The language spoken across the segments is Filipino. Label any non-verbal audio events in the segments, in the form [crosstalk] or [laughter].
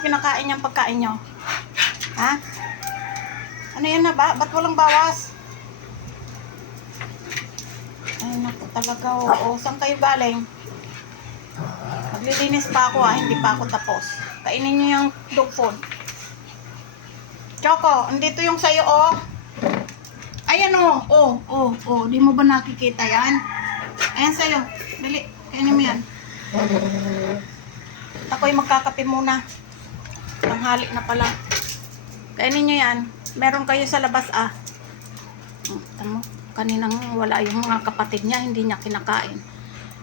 nyo kinakain yung pagkain nyo? Ha? Ano yan na ba? Ba't walang bawas? Ay, naku talaga. Oo. Saan kayo galing? Maglilinis pa ako ah. Hindi pa ako tapos. Kainin nyo yung dog food. Choco, andito yung sayo oh. Ayan oh. Oh, oh, oh. Di mo ba nakikita yan? Ayan sa'yo. Dali. Kainin mo yan. Ako'y magkakape muna. Tanghali na pala. Kainin nyo yan. Meron kayo sa labas ah. Hmm, Tamo, kaninang wala yung mga kapatid niya, hindi niya kinakain.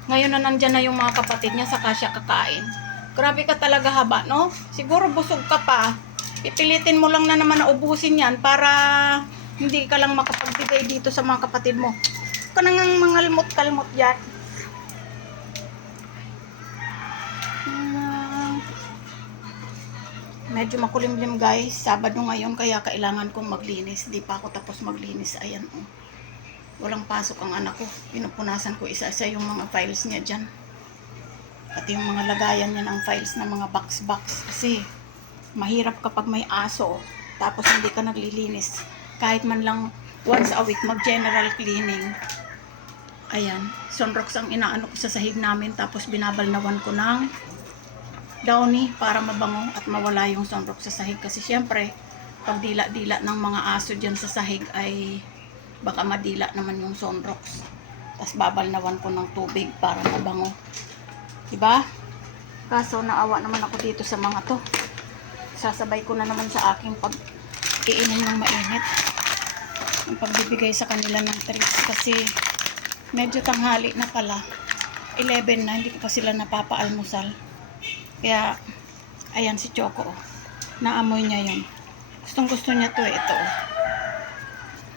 Ngayon na nandyan na yung mga kapatid niya, saka siya kakain. Grabe ka talaga haba, no? Siguro busog ka pa. Pipilitin mo lang na naman na ubusin yan para hindi ka lang makapagbigay dito sa mga kapatid mo. Ka nang mga limot-kalmot yan. Medyo makulimlim guys. Sabado ngayon kaya kailangan kong maglinis. Di pa ako tapos maglinis. Ayan oh. Walang pasok ang anak ko. Pinupunasan ko isa-isa yung mga files niya dyan. Pati yung mga lagayan niya ng files na mga box-box. Kasi mahirap kapag may aso tapos hindi ka naglilinis. Kahit man lang once a week mag-general cleaning. Ayan. Sunrox ang inaano ko sa sahig namin tapos binabalnawan ko ng downy para mabango at mawala yung sunrock sa sahig. Kasi syempre pag dila-dila ng mga aso dyan sa sahig ay baka madila naman yung sunrocks tapos babalnawan ko ng tubig para mabango. Diba? kaso naawa naman ako dito sa mga to. Sasabay ko na naman sa aking pag iinom ng mainit. Ang pagbibigay sa kanila ng treats. Kasi medyo tanghali na pala. 11 na hindi ko pa sila napapaalmusal kaya, ayan si Choco. oh. Naamoy niya yun. Gustong gusto niya to eh. Ito. oh.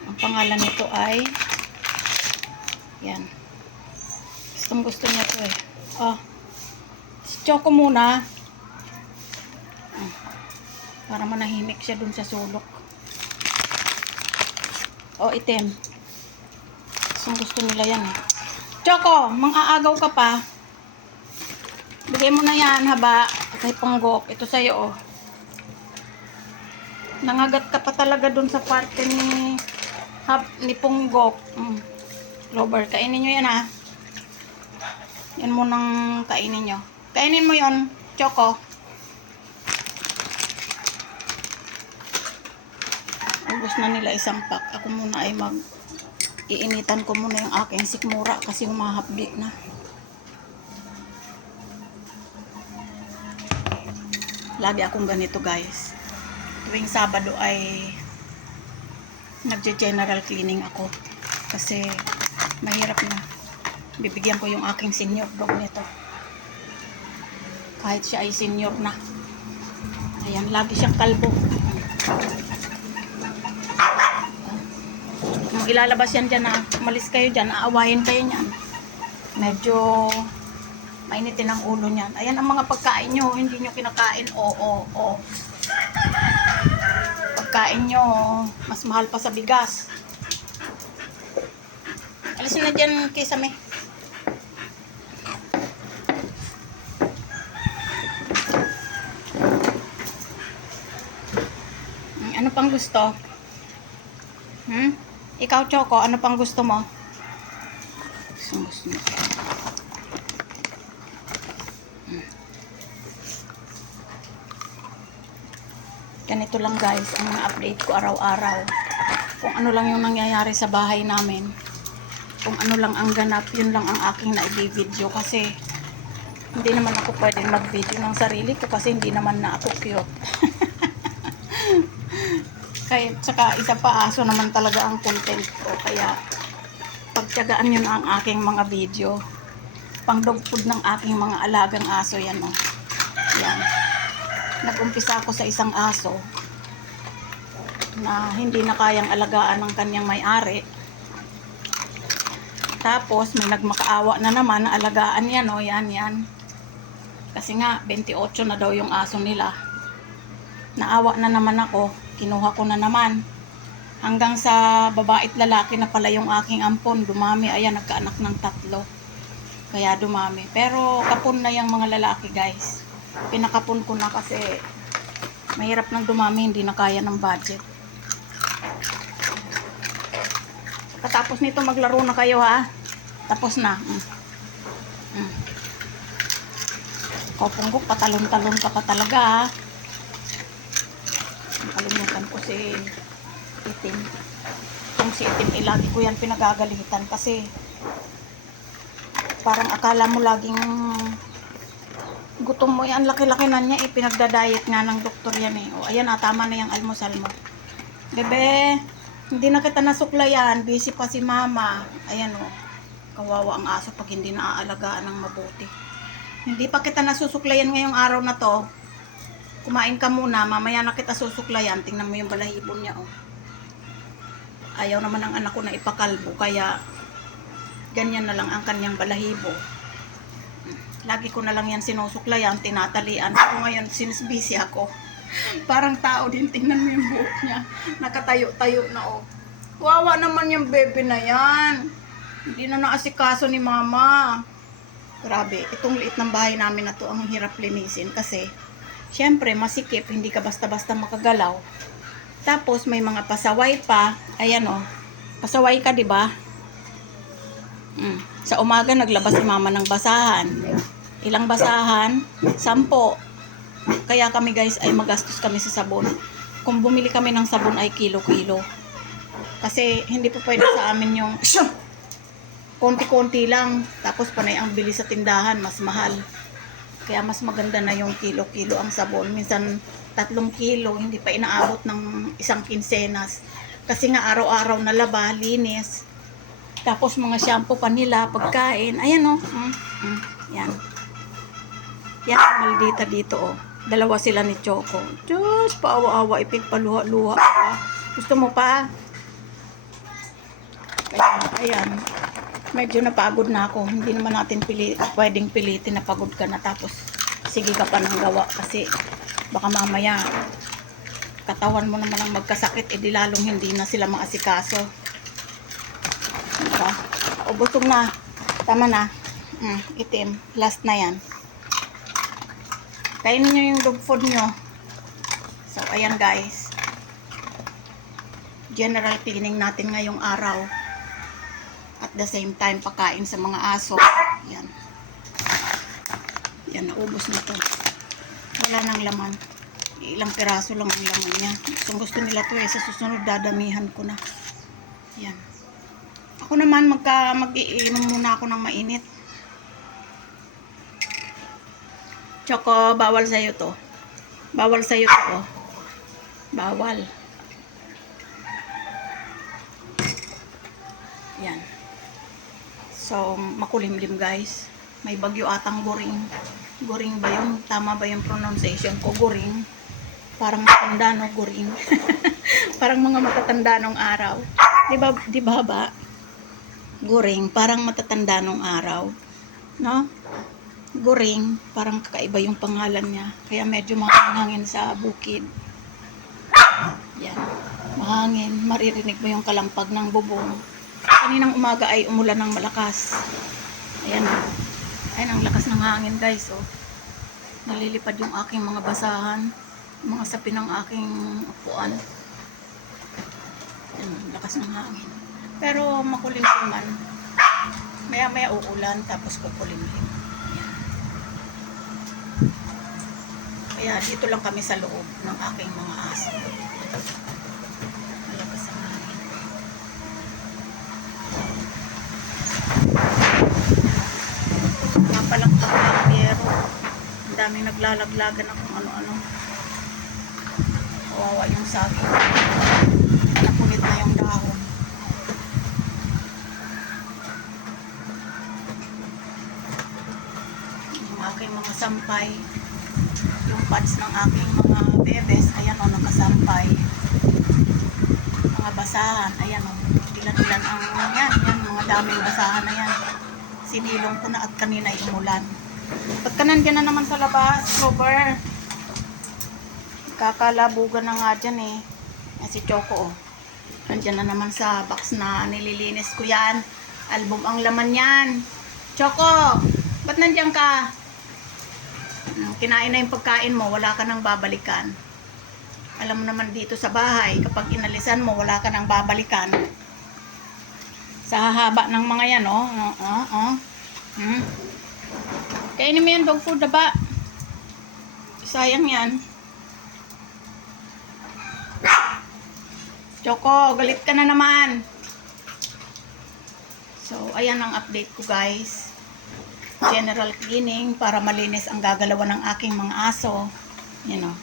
Ang pangalan nito ay, yan. Gustong gusto niya to eh. Oh. Si Choco muna. Ah. Para manahimik siya dun sa sulok. Oh, itim. Gustong gusto nila yan eh. Choco, mang-aagaw ka pa. Bigay mo na yan, haba. Kay Ponggok. Ito sa'yo, oh. Nangagat ka pa talaga dun sa parte ni hab, ni Ponggok. Mm. Clover, kainin nyo yan, ha. Yan mo nang kainin nyo. Kainin mo yon Choco. Ubus na nila isang pack. Ako muna ay mag iinitan ko muna yung aking sikmura kasi humahapdi na. Lagi akong ganito guys. Tuwing Sabado ay nagje-general cleaning ako. Kasi mahirap na. Bibigyan ko yung aking senior dog nito. Kahit siya ay senior na. Ayan lagi siyang kalbo. Kung ilalabas yan dyan na umalis kayo dyan aawayin kayo niyan. Medyo mainitin ang ulo niyan. Ayan ang mga pagkain nyo, hindi nyo kinakain. Oo, oo, oo. Pagkain nyo, mas mahal pa sa bigas. Alisin na dyan, kisame. Hmm, Ano pang gusto? Hmm? Ikaw, Choco, ano pang gusto mo? Gusto mo. Ganito lang guys ang mga update ko araw-araw. Kung ano lang yung nangyayari sa bahay namin. Kung ano lang ang ganap yun lang ang aking na-video kasi hindi naman ako pwedeng mag-video ng sarili ko kasi hindi naman na ako cute. [laughs] Kaya saka isa pa aso naman talaga ang content ko. Kaya pagtyagaan yun ang aking mga video. Pang dog food ng aking mga alagang aso yan oh. Yan nag-umpisa ako sa isang aso na hindi na kayang alagaan ng kanyang may-ari. Tapos may nagmakaawa na naman na alagaan yan o yan yan. Kasi nga 28 na daw yung aso nila. Naawa na naman ako, kinuha ko na naman. Hanggang sa babae at lalaki na pala yung aking ampon, dumami, ayan nagkaanak ng tatlo. Kaya dumami. Pero kapon na yung mga lalaki guys pinakapon ko na kasi Mahirap nang dumami, hindi na kaya ng budget. Katapos nito, maglaro na kayo ha. Tapos na. Mm. Mm. Kopunggok, patalon-talon ka pa talaga ha. Nakalimutan ko si Itim. Kung si Itim, eh, lagi ko yan pinagagalitan kasi parang akala mo laging gutom mo yan, laki-laki na niya, eh, pinagda-diet nga ng doktor yan eh. O, ayan ah, tama na yung almusal mo. Bebe, hindi na kita nasuklayan, busy pa si mama. Ayan o, kawawa ang aso pag hindi naaalagaan ng mabuti. Hindi pa kita nasusuklayan ngayong araw na to. Kumain ka muna, mamaya na kita susuklayan. Tingnan mo yung balahibo niya oh. Ayaw naman ng anak ko na ipakalbo, kaya ganyan na lang ang kanyang balahibo. Lagi ko na lang yan sinusuklayan, tinatalian. Ako ngayon, since busy ako, [laughs] parang tao din, tingnan mo yung buhok niya. Nakatayo-tayo na oh. Wawa naman yung baby na yan. Hindi na naasikaso ni mama. Grabe, itong liit ng bahay namin na to ang hirap linisin kasi syempre masikip, hindi ka basta-basta makagalaw. Tapos may mga pasaway pa. Ayan oh. Pasaway ka, 'di ba? Mm. Sa umaga naglabas si mama ng basahan. Ilang basahan? Sampo. Kaya kami guys ay magastos kami sa sabon. Kung bumili kami ng sabon ay kilo-kilo. Kasi hindi po pwede sa amin yung [laughs] konti-konti lang. Tapos panay ang bili sa tindahan, mas mahal. Kaya mas maganda na yung kilo-kilo ang sabon. Minsan tatlong kilo, hindi pa inaabot ng isang kinsenas. Kasi nga araw-araw na laba, linis. Tapos mga shampoo pa nila, pagkain. Ayan o. Oh. Mm, mm, yan. Yan ang maldita dito oh. Dalawa sila ni Choco. Diyos, paawa-awa, ipigpaluha-luha pa. Gusto mo pa? Ayan, ayan. Medyo napagod na ako. Hindi naman natin pili, pwedeng pilitin na pagod ka na tapos sige ka pa ng gawa kasi baka mamaya katawan mo naman ang magkasakit edi lalong hindi na sila maasikaso. O, busog na. Tama na. Mm, itim. Last na yan. Kainin nyo yung dog food nyo. So, ayan guys. General cleaning natin ngayong araw. At the same time, pakain sa mga aso. Yan. Yan, naubos na to. Wala nang laman. Ilang piraso lang ang laman niya. Kung gusto nila to eh, sa susunod dadamihan ko na. Yan. Ako naman, magka, mag-iinom muna ako ng mainit. Choco, bawal sa'yo to. Bawal sa'yo to, oh. Bawal. Yan. So, makulimlim guys. May bagyo atang goring. Goring ba yun? Tama ba yung pronunciation ko? Goring. Parang matanda no, goring. [laughs] parang mga matatanda nung araw. Di ba, di ba ba? Goring, parang matatanda nung araw. No? Goring, parang kakaiba yung pangalan niya. Kaya medyo mahangin sa bukid. Yan. Mahangin. Maririnig mo yung kalampag ng bubong. Kaninang umaga ay umulan ng malakas. Ayan. Ayan ang lakas ng hangin guys oh. Nalilipad yung aking mga basahan. Mga sapi ng aking upuan. Ayan, lakas ng hangin. Pero makulimlim man. Maya maya uulan tapos kukulimlim. Ayan. Kaya dito lang kami sa loob ng aking mga aso. Malakas ang hangin. Napalang pero daming naglalaglagan ng kung ano-ano. Kawawa yung saging. Napunit na yung dahon. Yung aking mga sampay. Yung pads ng aking mga bebes. Ayan o, nakasampay. Mga basahan. Ayan o. Ilan-ilan ang yan. Yan, mga daming basahan na yan. Sinilong ko na at kanina umulan. Ba't ka nandiyan na naman sa labas, Clover? Kakalabugan na nga dyan eh. Yan si Choco oh. Nandiyan na naman sa box na nililinis ko yan. Album ang laman yan. Choco, ba't nandiyan ka? Kinain na yung pagkain mo, wala ka nang babalikan. Alam mo naman dito sa bahay, kapag inalisan mo, wala ka nang babalikan. Sa hahaba ng mga yan, oh. Oh, oh, oh. Hmm. Kainin mo yan, dog food, daba. Sayang yan. Choco, galit ka na naman. So, ayan ang update ko guys. General cleaning para malinis ang gagalawan ng aking mga aso. You know,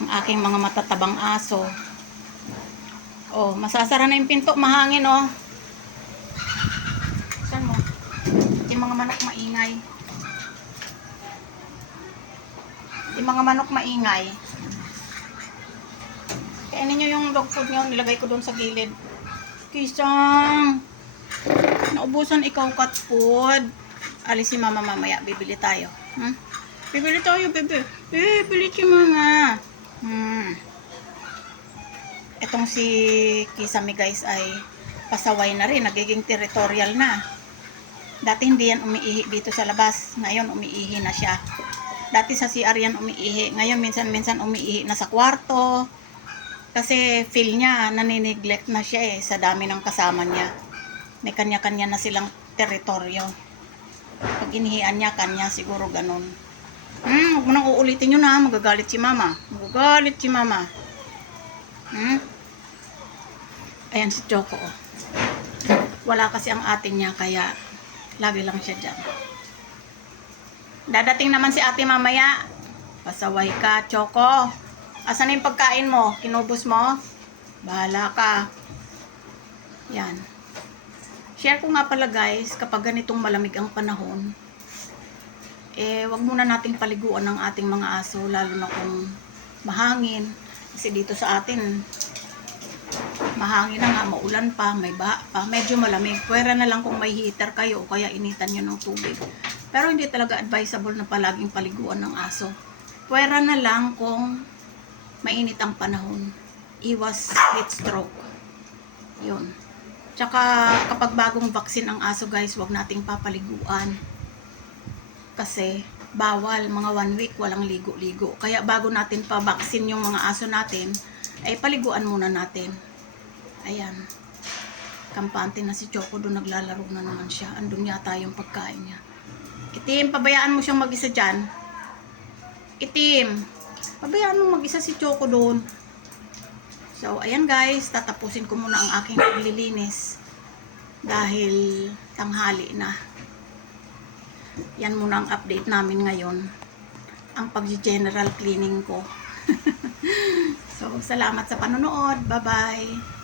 ang aking mga matatabang aso. Oh, masasara na yung pinto, mahangin oh. Saan mo? Yung mga manok maingay. Yung mga manok maingay. Kainin nyo yung dog food nyo, nilagay ko doon sa gilid. Kisang! Naubusan ikaw cat food. Alis si mama mamaya, bibili tayo. Hmm? Bibili tayo, bebe. Bibili si mama. Hmm. Etong si Kisame guys ay pasaway na rin, nagiging territorial na. Dati hindi yan umiihi dito sa labas. Ngayon umiihi na siya. Dati sa CR yan umiihi. Ngayon minsan-minsan umiihi na sa kwarto. Kasi feel niya, naniniglect na siya eh sa dami ng kasama niya. May kanya-kanya na silang teritoryo. Pag inihian niya, kanya siguro ganun. Hmm, huwag mo nang uulitin yun ha. Magagalit si mama. Magagalit si mama. Hmm? Ayan si Choco. oh. Wala kasi ang atin niya, kaya lagi lang siya dyan. Dadating naman si ate mamaya. Pasaway ka, Choco. Asan na yung pagkain mo? Kinubos mo? Bahala ka. Yan. Share ko nga pala guys, kapag ganitong malamig ang panahon, eh, wag muna nating paliguan ng ating mga aso, lalo na kung mahangin. Kasi dito sa atin, mahangin na nga, maulan pa, may ba pa, medyo malamig. Pwera na lang kung may heater kayo o kaya initan nyo ng tubig. Pero hindi talaga advisable na palaging paliguan ng aso. Pwera na lang kung mainit ang panahon. Iwas heat stroke. Yun. Tsaka kapag bagong vaccine ang aso guys, wag nating papaliguan. Kasi bawal mga one week walang ligo-ligo. Kaya bago natin pa-vaccine yung mga aso natin, ay paliguan muna natin. Ayan. Kampante na si Choco doon naglalaro na naman siya. Andun yata yung pagkain niya. Itim, pabayaan mo siyang mag-isa dyan. Itim. Pabayaan mo mag-isa si Choco doon. So, ayan guys, tatapusin ko muna ang aking paglilinis dahil tanghali na. Yan muna ang update namin ngayon. Ang pag-general cleaning ko. [laughs] so, salamat sa panonood. Bye-bye.